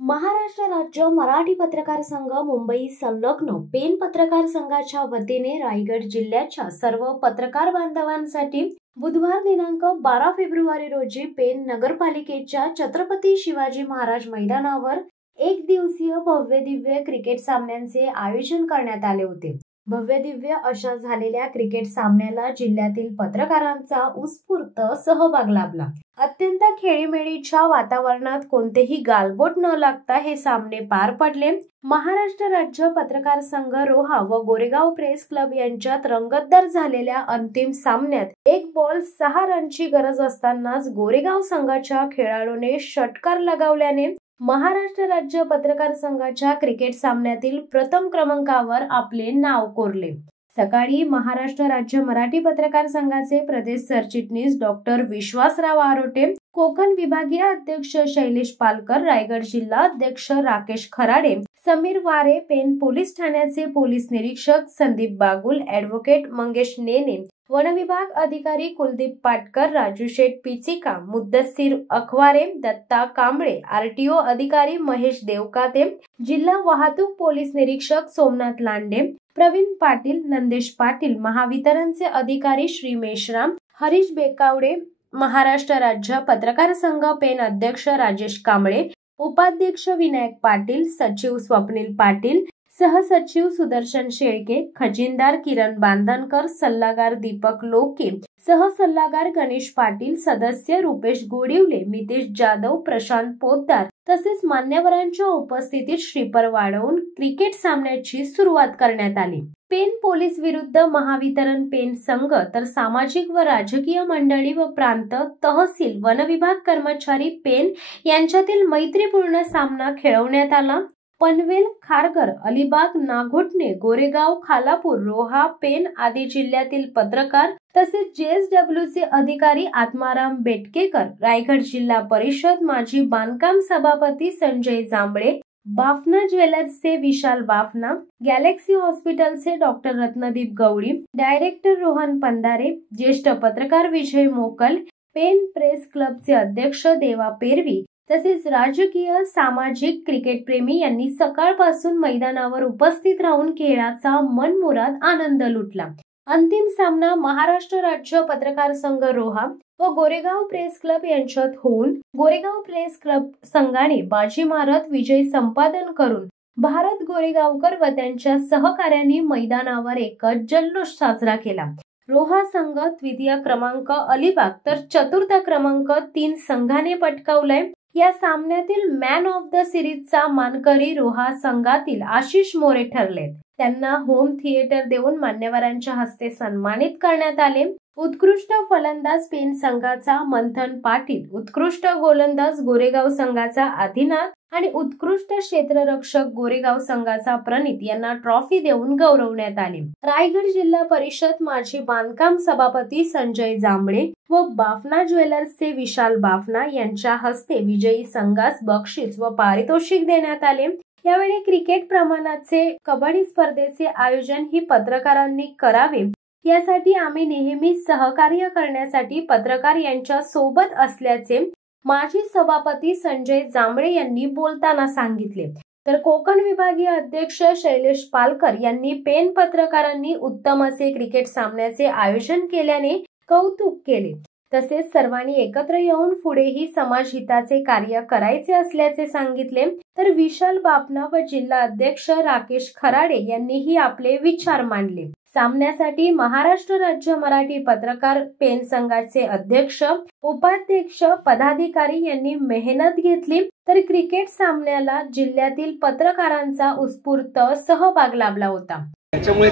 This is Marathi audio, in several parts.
महाराष्ट्र राज्य मराठी पत्रकार संघ मुंबई संलग्न पेन पत्रकार संघाच्या वतीने रायगड जिल्ह्याच्या सर्व पत्रकार बांधवांसाठी बुधवार दिनांक 12 फेब्रुवारी रोजी पेन नगरपालिकेच्या छत्रपती शिवाजी महाराज मैदानावर एक दिवसीय भव्य दिव्य क्रिकेट सामन्यांचे आयोजन करण्यात आले होते। भव्य दिव्य अशा झालेल्या क्रिकेट सामन्याला जिल्ह्यातील पत्रकारांचा उत्स्फूर्त सहभाग लाभला। अत्यंत खेळीमेळीच्या वातावरणात कोणतेही गालबोट न लागता हे सामने पार पडले। महाराष्ट्र राज्य पत्रकार संघ रोहा व गोरेगाव प्रेस क्लब यांच्यात रंगतदार झालेल्या अंतिम सामन्यात एक बॉल 6 रनची गरज असतानाच गोरेगाव संघाच्या खेळाडूने षटकार लगावल्याने महाराष्ट्र राज्य पत्रकार संघाच्या क्रिकेट सामन्यातील प्रथम क्रमांकावर आपले नाव कोरले। सकाळी महाराष्ट्र राज्य मराठी पत्रकार संघाचे प्रदेश सरचिटणीस डॉक्टर विश्वासराव आरोटे, कोकण विभागीय अध्यक्ष शैलेश पालकर, रायगड जिल्हा अध्यक्ष राकेश खराडे, समीर वारे, पेन पोलीस ठाण्याचे पोलीस निरीक्षक संदीप बागुल, ॲडव्होकेट मंगेश नेने, वन विभाग अधिकारी कुलदीप पाटकर, राजू शेठ पिचिका, मुद्दस्सीर अखवारे, दत्ता कांबळे, आरटीओ अधिकारी महेश देवकाते, जिल्हा वाहतूक पोलीस निरीक्षक सोमनाथ लांडे, प्रवीण पाटील, नंदेश पाटील, महावितरणचे अधिकारी श्री मेश्राम, हरीश बेकावडे, महाराष्ट्र राज्य पत्रकार संघ पेन अध्यक्ष राजेश कांबळे, उपाध्यक्ष विनायक पाटील, सचिव स्वप्नील पाटील, सहसचिव सुदर्शन शेळके, खजिनदार किरण बांधनकर, सल्लागार दीपक लोके, सहसल्लागार गणेश पाटील, सदस्य रुपेश गोडिवले, मितेश जाधव, प्रशांत पोद्दार तसेच मान्यवरांच्या उपस्थितीत श्रीपर वाढवून क्रिकेट सामन्याची सुरुवात करण्यात आली। पेन पोलीस विरुद्ध महावितरण पेन संघ तर सामाजिक व राजकीय मंडळी व प्रांत तहसील वन विभाग कर्मचारी पेन यांच्यातील मैत्रीपूर्ण सामना खेळवण्यात आला। पनवेल, खारघर, अलिबाग, नागोठणे, गोरेगाव, खालापूर, रोहा, पेन आदी जिल्ह्यातील पत्रकार तसेच JSWचे अधिकारी आत्माराम बेटकेकर, रायगड जिल्हा परिषद माजी बांधकाम सभापती संजय जांभळे, बाफना ज्वेलर्सचे विशाल बाफना, गॅलेक्सी हॉस्पिटलचे डॉक्टर रत्नदीप गवळी, डायरेक्टर रोहन पंधारे, ज्येष्ठ पत्रकार विजय मोकल, पेन प्रेस क्लबचे अध्यक्ष देवा पेरवी तसेच राजकीय, सामाजिक, क्रिकेट प्रेमी यांनी सकाळपासून मैदानावर उपस्थित राहून खेळाचा मनमुराद आनंद लुटला। अंतिम सामना महाराष्ट्र राज्य पत्रकार संघ रोहा व गोरेगाव प्रेस क्लब यांच्यात होऊन गोरेगाव प्रेस क्लब संघाने बाजी मारत विजय संपादन करून भारत गोरेगावकर व त्यांच्या सहकाऱ्यांनी मैदानावर एकच जल्लोष साजरा केला। रोहा संघ द्वितीय क्रमांक, अलिबाग तर चतुर्थ क्रमांक 3 संघाने पटकावलाय। या सामन्यातील मॅन ऑफ द सिरीजचा मानकरी रोहा संघातील आशिष मोरे ठरले। त्यांना होम थिएटर देऊन मान्यवरांच्या हस्ते सन्मानित करण्यात आले। उत्कृष्ट फलंदाज पेन संघाचा मंथन पाटील, उत्कृष्ट गोलंदाज गोरेगाव संघाचा आदिनाथ आणि उत्कृष्ट क्षेत्ररक्षक गोरेगाव संघाचा प्रणित यांना ट्रॉफी देऊन गौरवण्यात आले। रायगड जिल्हा परिषद माजी बांधकाम सभापती संजय जांभळे व बाफना ज्वेलर्सचे विशाल बाफना यांच्या हस्ते विजयी संघास बक्षीस व पारितोषिक देण्यात आले। यावेळी क्रिकेट प्रमाणाचे कबड्डी स्पर्धेचे आयोजन ही पत्रकारांनी करावे यासाठी आम्ही नेहमी सहकार्य करण्यासाठी पत्रकार यांच्या सोबत असल्याचे माजी सभापती संजय जांभळे यांनी बोलताना सांगितले। तर कोकण विभागीय अध्यक्ष शैलेश पालकर यांनी पेन पत्रकारांनी उत्तम असे क्रिकेट सामन्याचे आयोजन केल्याने कौतुक केले। तसेच सर्वांनी एकत्र येऊन पुढेही समाज हिताचे कार्य करायचे असल्याचे सांगितले। तर विशाल बापना व जिल्हा अध्यक्ष राकेश खराडे यांनीही आपले विचार मांडले। सामन्यासाठी महाराष्ट्र राज्य मराठी पत्रकार पेन संघाचे अध्यक्ष, उपाध्यक्ष, पदाधिकारी यांनी मेहनत घेतली। तर क्रिकेट सामन्याला जिल्ह्यातील पत्रकारांचा उत्स्फूर्त सहभाग लाभला होता। त्याच्यामुळे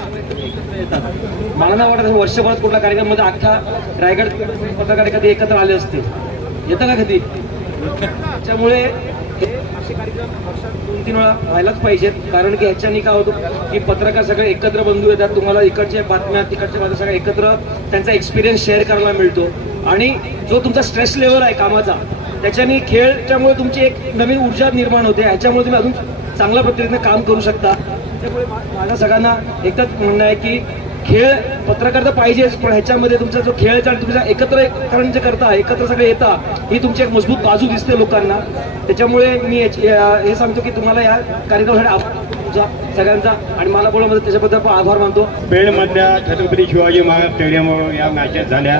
मला नाही वाटत वर्षभरात कुठल्या कार्यक्रमामध्ये अख्खा रायगड पत्रकार कधी एकत्र आले असते, येतं का कधी? त्याच्यामुळे हे असे कार्यक्रम वर्षात 2-3 वेळा व्हायलाच पाहिजेत, कारण की ह्याच्यानी काय होतं की पत्रकार सगळे एकत्र बंधू येतात, तुम्हाला इकडच्या बातम्या तिकडच्या बातम्या सगळ्या एकत्र त्यांचा एक्सपिरियन्स शेअर करायला मिळतो आणि जो तुमचा स्ट्रेस लेवल आहे कामाचा त्याच्यानी खेळच्यामुळे तुमची एक नवीन ऊर्जा निर्माण होते, ह्याच्यामुळे तुम्ही अजून चांगल्या पद्धतीने काम करू शकता। त्यामुळे माझ्या सगळ्यांना एकच म्हणणं आहे की खेळ पत्रकार तर पाहिजेच, पण ह्याच्यामध्ये तुमचा जो खेळचा आणि तुमचा एकत्रीकरण जे करता, एकत्र सगळे येता, ही तुमची एक मजबूत बाजू दिसते लोकांना. त्याच्यामुळे मी हे सांगतो की तुम्हाला या कार्यक्रमासाठी सगळ्यांचा आणि मला बोलवलं त्याच्याबद्दल पण आभार मानतो. पेणमधल्या छत्रपती शिवाजी महाराज स्टेडियमवर या मॅचेस झाल्या.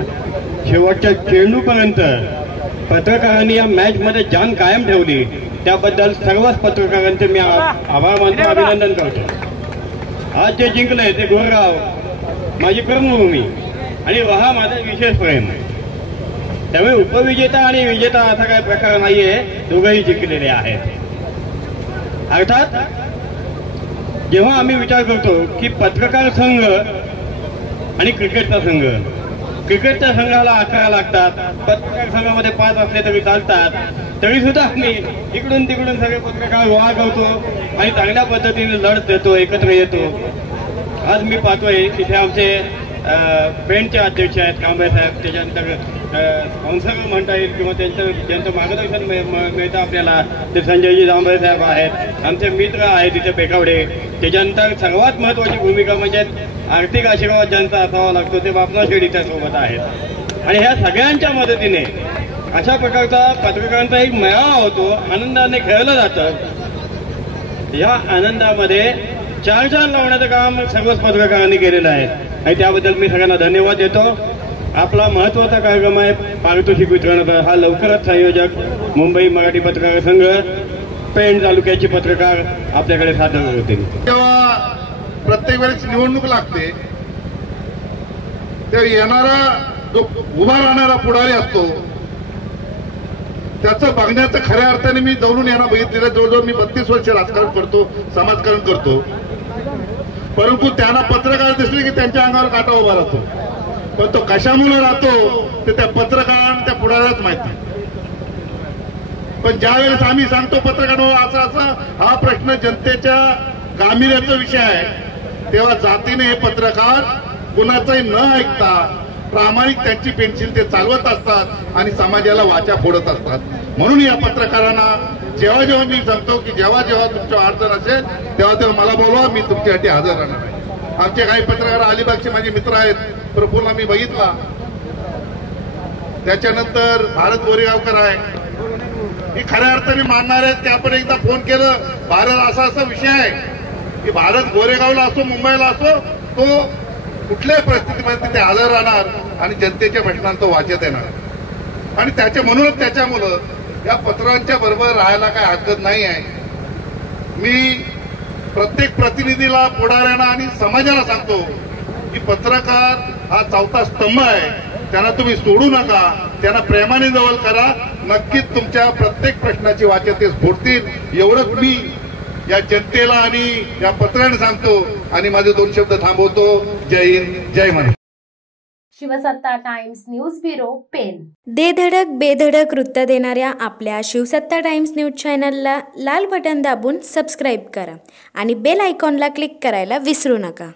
शेवटच्या चेंडूपर्यंत पत्रकारांनी या मॅचमध्ये जान कायम ठेवली, त्याबद्दल सर्वच पत्रकारांचे मी आभार मानतो, अभिनंदन करतो. आज जे जिंकलंय ते गोरेगाव माझी कर्मभूमी आणि हा माझा विशेष प्रेम. त्यामुळे उपविजेता आणि विजेता असा काही प्रकार नाहीये, दोघंही जिंकलेले आहेत. अर्थात जेव्हा आम्ही विचार करतो की पत्रकार संघ आणि क्रिकेटचा संघ, क्रिकेटच्या संघाला 11 लागतात, पत्रकार संघामध्ये 5 असले तरी चालतात, तरी सुद्धा आम्ही इकडून तिकडून सगळे पत्रकार गोळा करतो आणि चांगल्या पद्धतीने लढत देतो, एकत्र येतो. आज मी पाहतोय इथे आमचे पेणचे अध्यक्ष आहेत कांबळे साहेब, त्याच्यानंतर स्पॉन्सर म्हणता येईल किंवा ज्यांचं मार्गदर्शन मिळतं आपल्याला ते संजयजी जांभळे साहेब आहेत, आमचे मित्र आहेत इथे बेकावडे. त्याच्यानंतर सर्वात महत्वाची भूमिका म्हणजे आर्थिक आशीर्वाद ज्यांचा असावा लागतो ते बापना शेडीच्या सोबत आहेत. आणि ह्या सगळ्यांच्या मदतीने अशा प्रकारचा पत्रकारांचा एक मेळावा होतो, आनंदाने खेळलं जातं. या आनंदामध्ये चार लावण्याचं काम सर्वच पत्रकारांनी केलेलं आहे आणि त्याबद्दल मी सगळ्यांना धन्यवाद देतो. आपला महत्वाचा कार्यक्रम आहे पारितोषिक वितरणाचा. हा लवकरच संयोजक मुंबई मराठी पत्रकार संघ पेण तालुक्याचे पत्रकार आपल्याकडे सादर होतील. जेव्हा प्रत्येक वेळेस निवडणूक लागते तेव्हा येणारा जो उभा राहणारा पुढारी असतो त्याचं बघण्याचं खऱ्या अर्थाने मी जवळून यांना बघितलेलं. जवळजवळ मी 32 वर्ष राजकारण करतो, समाजकारण करतो, परंतु त्यांना पत्रकार दिसले की त्यांच्या अंगावर काटा उभा राहतो. पण तो कशामुळे राहतो ते त्या पत्रकारांना त्या पुढाऱ्यालाच माहिती. पण ज्या वेळेस आम्ही सांगतो पत्रकारांनो असा असा हा प्रश्न जनतेच्या गांभीर्याचा विषय आहे, तेव्हा जातीने हे पत्रकार कुणाचंही न ऐकता प्रामाणिक त्यांची पेन्सिल ते चालवत असतात आणि समाजाला वाचा फोडत असतात. म्हणून या पत्रकारांना जेव्हा जेव्हा मी सांगतो की जेव्हा जेव्हा तुमच्या अडचण असेल तेव्हा तेव्हा मला बोलवा, मी तुमच्यासाठी हजर राहणार आहे. आमचे काही पत्रकार अलिबागचे माझे मित्र आहेत, प्रफुल्ला मी बघितला, त्याच्यानंतर भारत गोरेगावकर आहे, हे खऱ्या अर्थाने मानणार आहेत की आपण एकदा फोन केलं भारत असा विषय आहे की भारत गोरेगावला असो मुंबईला असो तो कुठल्याही परिस्थितीमध्ये तिथे हजर राहणार आणि जनतेच्या प्रश्नांना तो वाचत येणार. आणि म्हणूनच त्याच्यामुळं या पत्रांच्या बरोबर राहायला काय हरकत नाही आहे. मी प्रत्येक प्रतिनिधीला, पुढाऱ्यांना आणि समाजाला सांगतो की पत्रकार हा चौथा स्तंभ आहे, त्यांना तुम्ही सोडू नका, त्यांना प्रेमाने जवळ करा, नक्कीच तुमच्या प्रत्येक प्रश्नाची वाचा ते फोडतील. एवढंच मी या जनतेला आणि या पत्राने सांगतो आणि माझे 2 शब्द थांबवतो. जय हिंद, जय Maharashtra. Shivsatta times news bureau, Pen. दे धडक बेधडक वृत्त देणाऱ्या आपल्या शिवसत्ता टाइम्स न्यूज चॅनलला लाल बटन दाबून सबस्क्राईब करा आणि बेल आयकॉनला क्लिक करायला विसरू नका.